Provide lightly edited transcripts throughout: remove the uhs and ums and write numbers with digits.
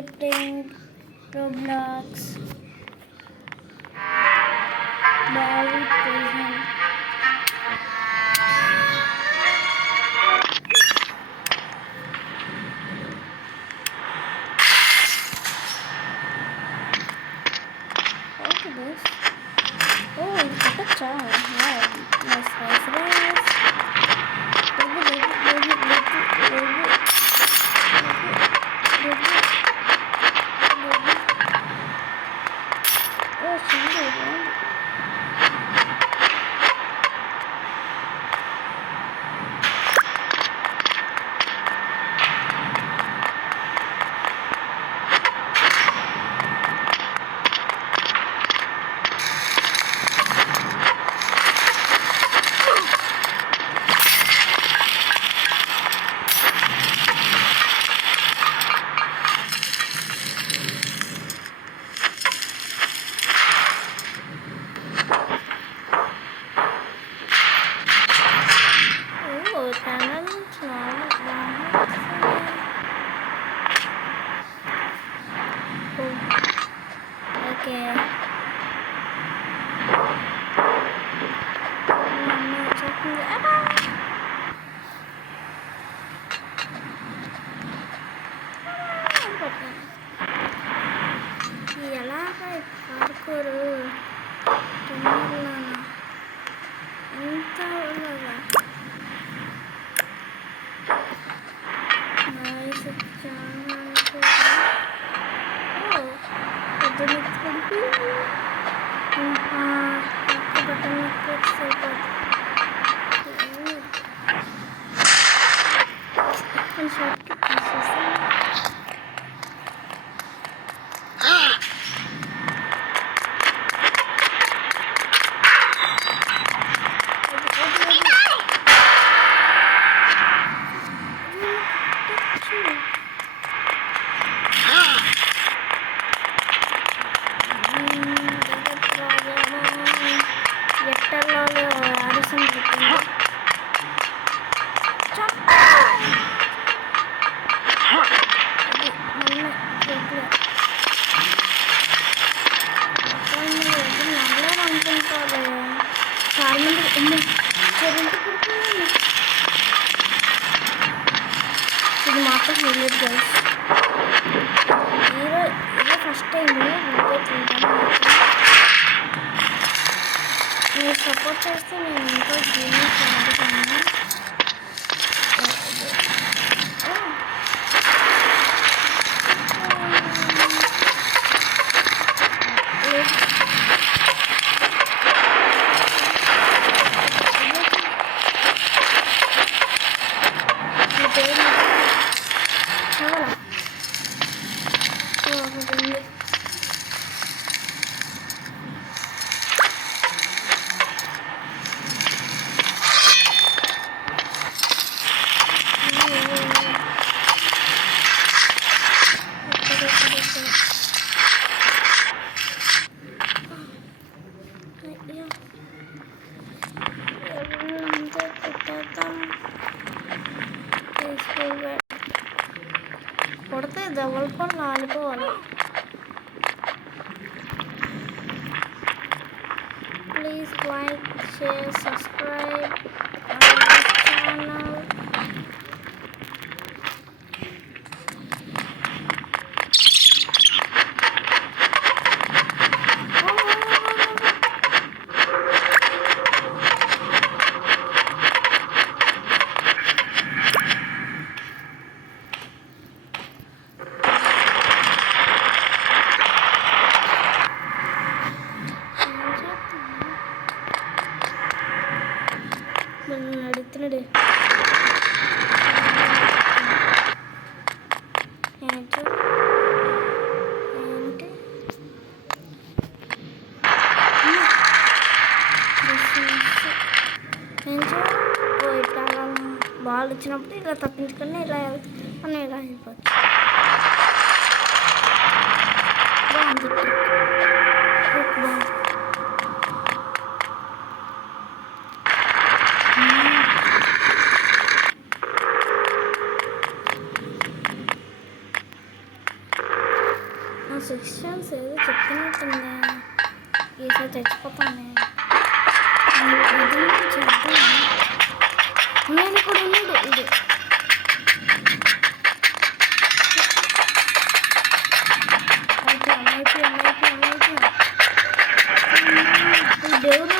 Today playing Roblox. Barry prison. What is this? Oh, it's a child. Wow. Nice. Oh, she kanan selalu banget sih. Oke. Mama cek apa? Iyalah kayak parkour. Gimana? Entah lah. Nice jangan tuh. Oh, ada nih aku button klik saja. Kan shortcut bisa sih. ఇది మాత్రం తెలియదు గైస్. ఇది first time video తీయడం. మీరు సపోర్ట్ చేస్తే నేను ఇంకో గేమింగ్ ఆడుతాను. కొడితే డబల్ పనులు ఆడుకోవాలి. Please like share subscribe channel. నడుతున్నాడు ఏంటి ఇట్లా బాల్ వచ్చినప్పుడు ఇలా తప్పించుకొని ఇలా మనం ఇలా అయిపోవచ్చు. బాగుంది బాగుంది. సెక్షన్స్ ఏదో చెప్తున్నట్టుంది. ఈసారి చచ్చిపోతాను. నేను కూడా ఉన్నాడు ఇది. దేవుడు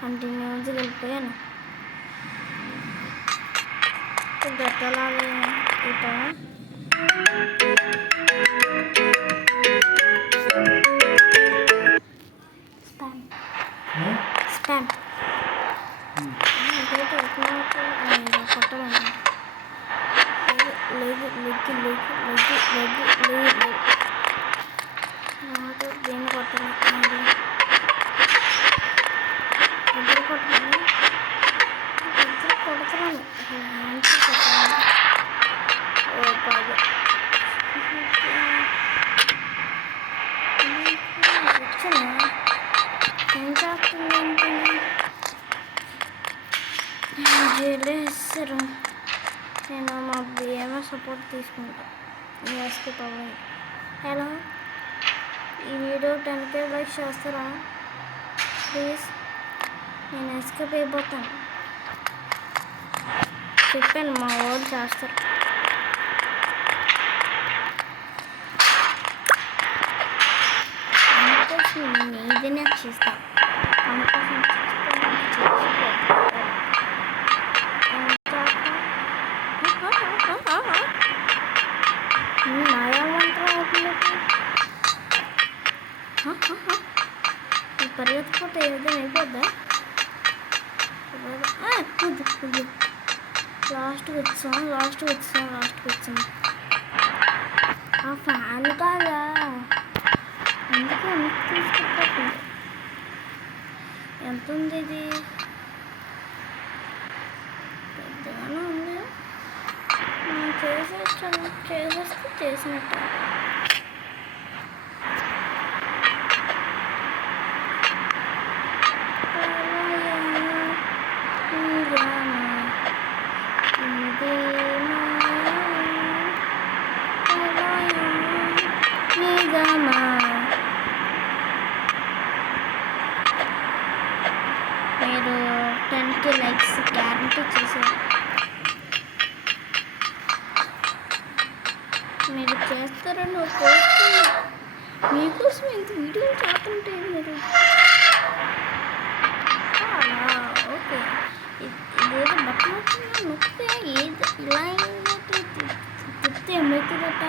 కంటిన్యూస్ వెళ్ళిపోయాను. గట్టలాగా ఇట స్పామ్ కొట్టలేదు. లేదు లెగ్గి నాకు దేన్ని కొట్టాలి. ఇద్దరు కొట్టాలి. ఇద్దరు కొడుతున్నాను. మంచి కొట్టాలి. ఓ బాగా వచ్చిన ఏం చేస్తుంది జలేస్తారు. నేను మా బియ్యమే సపోర్ట్ తీసుకుంటా. ఎస్కేప్ అవ్వండి. హలో, ఈ వీడియో 10K లైక్ చేస్తారా ప్లీజ్? నేను ఎస్కేప్ అయిపోతాను. చెప్పాను మా వాళ్ళు చేస్తారు. అందుకోసం నేను ఏదైనా చేస్తాను. అందుకోసం పరిగెత్తుకుంటే ఏదైనా అయిపోద్దా? లాస్ట్కి వచ్చాం. ఆ ఫ్యాన్ కాదా అందుకే తీసుకుంటా. ఎంత ఉంది ఇది? పెద్దగానే ఉంది. చేసేస్తే చేసినట్టు. మీరు 10K లైక్స్ గ్యారంటీ చేశారు. మీరు చేస్తారని కోరుతున్నాను. మీకోసం ఇంత వీడియో చేస్తుంటే మీరు ఓకే. ఇదేదో బట్టలు నొక్కితే ఏది ఇలా తిప్పితే ఏమవుతుందట?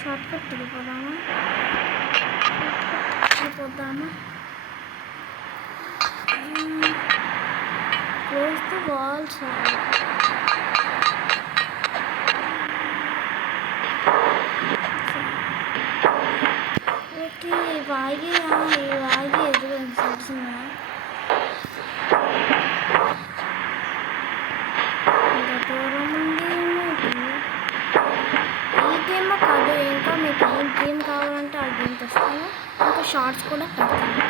షార్ట్ కట్ వెళ్ళిపోదామా? Close the walls. ఓకే, వాగి ఎదురు తెలిసిందా? ఇంత దూరం ఉంది. ఈ గేమ్ కాదు, ఇంకా మీకు ఏ గేమ్ కావాలంటే ఆ గేమ్ తెస్తాను. ఇంకా షార్ట్స్ కూడా పెడతాను.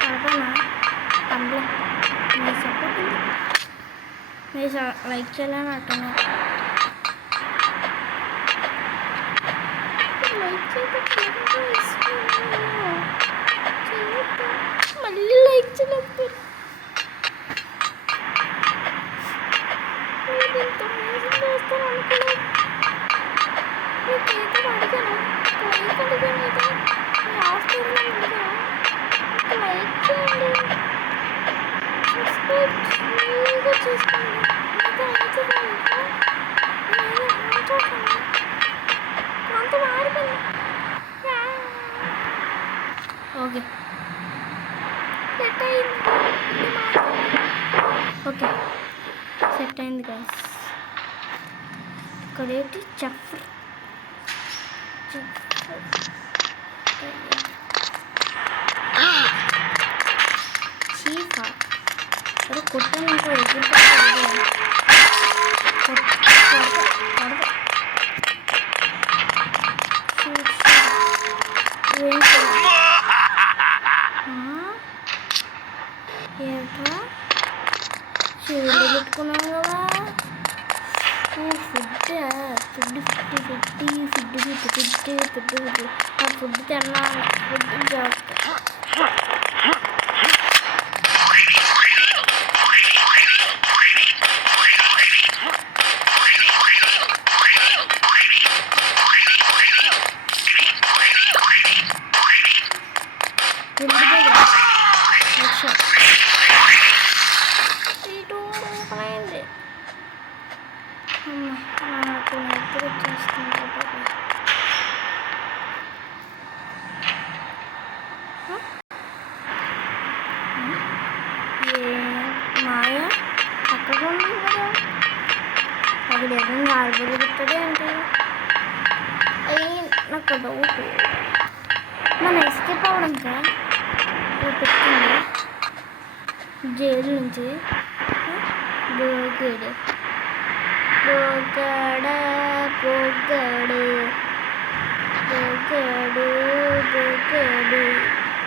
పడతానా పండ్ల మీ సపోర్ట్ మీరు లైక్ చేయాలని అంటున్నారు. మళ్ళీ లైక్ చేయలేదు. ఇంత మోసం చేస్తాను అనుకున్నాను. మీకైతే అడిగాను, లైక్ అడిగాను కదా, మీ హాస్పిటల్లో అడిగాను, లైక్ చేయండి, సబ్స్క్రైబ్ ఫ్రీగా చేసుకోండి. మీతో ఆడుతున్నాను కొంత మారిపోయింది. ఓకే సెట్ అయింది. ఓకే సెట్ అయింది గైస్. ఇక్కడ ఏంటి చఫ్ఫర్ చీఫా సరే కొట్టాను. ఇంకా ఏంట్రా చెవులు పెట్టుకున్నాను కదా. ఫుడ్ తిన్నా. ఫుడ్ జాగ్రత్త. అయింది నాకు నిద్ర వచ్చేస్తుంది. మాయ అక్కడ ఉంది కదా, అక్కడ ఏదైనా ఆల్బోలు పెట్టడే అంటే అయ్యి నాకు డౌట్. మన ఎస్కేప్ అవడంకా పెట్టింది జైలు నుంచి. బోగడు బోగడ బోగడు బోగడు బోగడు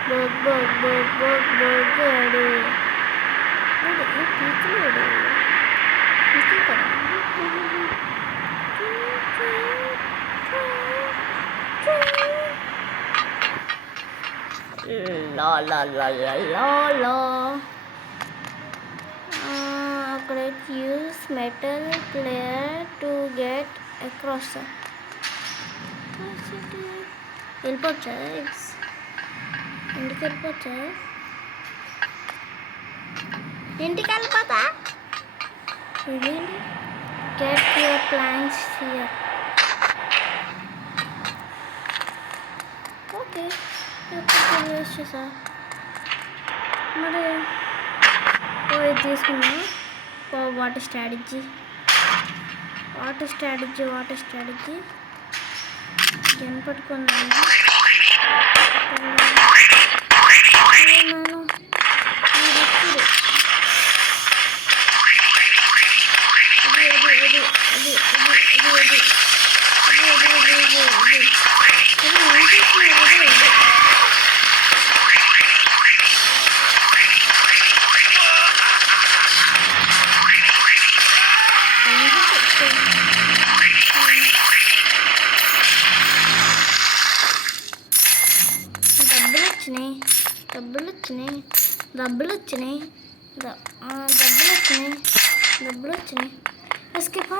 బొగ్ బొగ్ బొగ్ బొగ్ బోగడు. పీకులేడు పీకే కదా. లా లా లా లా లా లా. అక్కడ use metal player to get across. వెళ్ళిపోవచ్చా? ఇంటికి వెళ్ళిపోవచ్చా? ఇంటికి వెళ్ళిపోతా. ఇదేంటి get your plans here. Okay use చేసా. మరి ఇది తీసుకున్నా. వాటర్ స్ట్రాటజీ గన్ పట్టుకున్నాను. డబ్బులు వచ్చినాయి. ఎస్కేప్.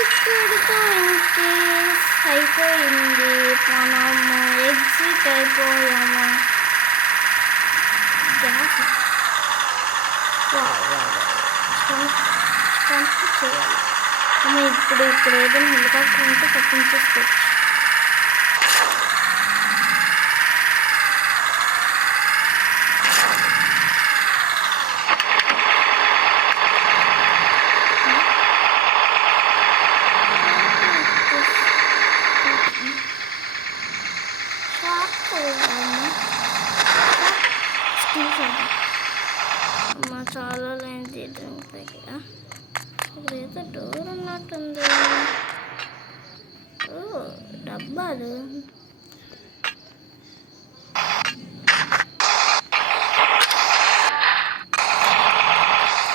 ఇక్కడితో ఇన్కేస్ అయిపోయింది. మనము ఎగ్జిట్ అయిపోయాము. గ్యాస్ చేయాలి. ఇప్పుడు ఇక్కడ ఏదైనా హెలికాప్టర్ ఉంటే తప్పించేసుకోవచ్చు. చాలా లైన్ తీయడం దగ్గర ఇప్పుడైతే డోర్ ఊరున్నట్టుంది. ఓ డబ్బాలు.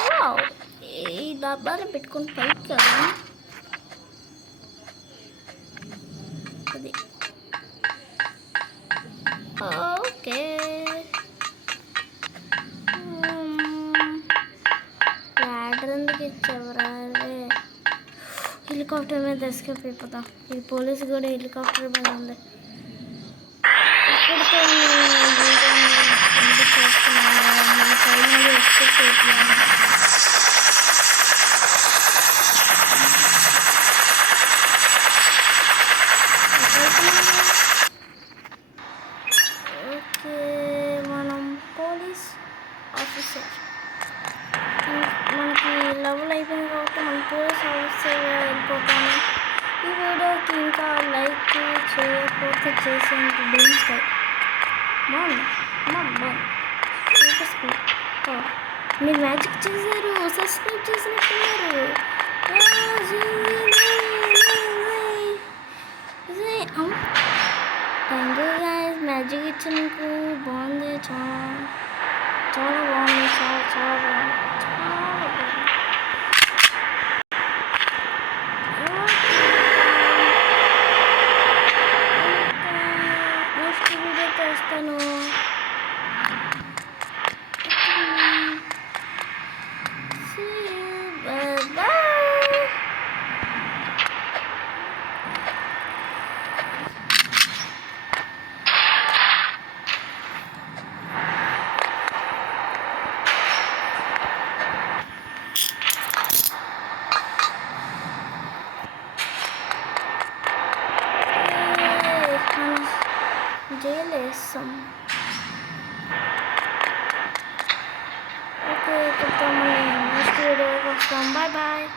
వావ్, ఈ డబ్బాలు పెట్టుకొని పైకి కదా అది. ఓకే, ల్యాడర్ ఎందుకు ఇచ్చేవరా? హెలికాప్టర్ మీద ఎస్కేప్ అయిపోతా. ఈ పోలీసు కూడా హెలికాప్టర్ మీద ఉంది. ఇక్కడితో నేను ఎందుకు చేస్తున్నాను? మన ఫైనల్ ఎస్కేప్ అయిపోయాను. ఓకే, మనం పోలీస్ ఆఫీసర్. మనకి లెవెల్ అయిపోయింది కాబట్టి మనం పోలీస్ ఆఫీసర్గా వెళ్ళిపోతాము. ఈ వీడియోకి ఇంకా లైక్ చేయకపోతే చేసేంత డ్రీమ్ స్కై బాగుంది. బాగుంది, సూపర్ స్పీడ్. మీరు మ్యాజిక్ చేశారు, సబ్స్క్రైబ్ చేసినట్టున్నారు. థ్యాంక్ యూ గైస్, మ్యాజిక్ ఇచ్చినందుకు. బాగుంది, చాలా చాలా బాగుంది, చాలా చాలా బాగుంది, చాలా బాగుంది. నెక్స్ట్ వీడియో చేస్తాను. జైలు వేస్తాం. ఓకే, ఇక్కడితో మనం నెక్స్ట్ వీడియోకి వస్తాం. Bye bye.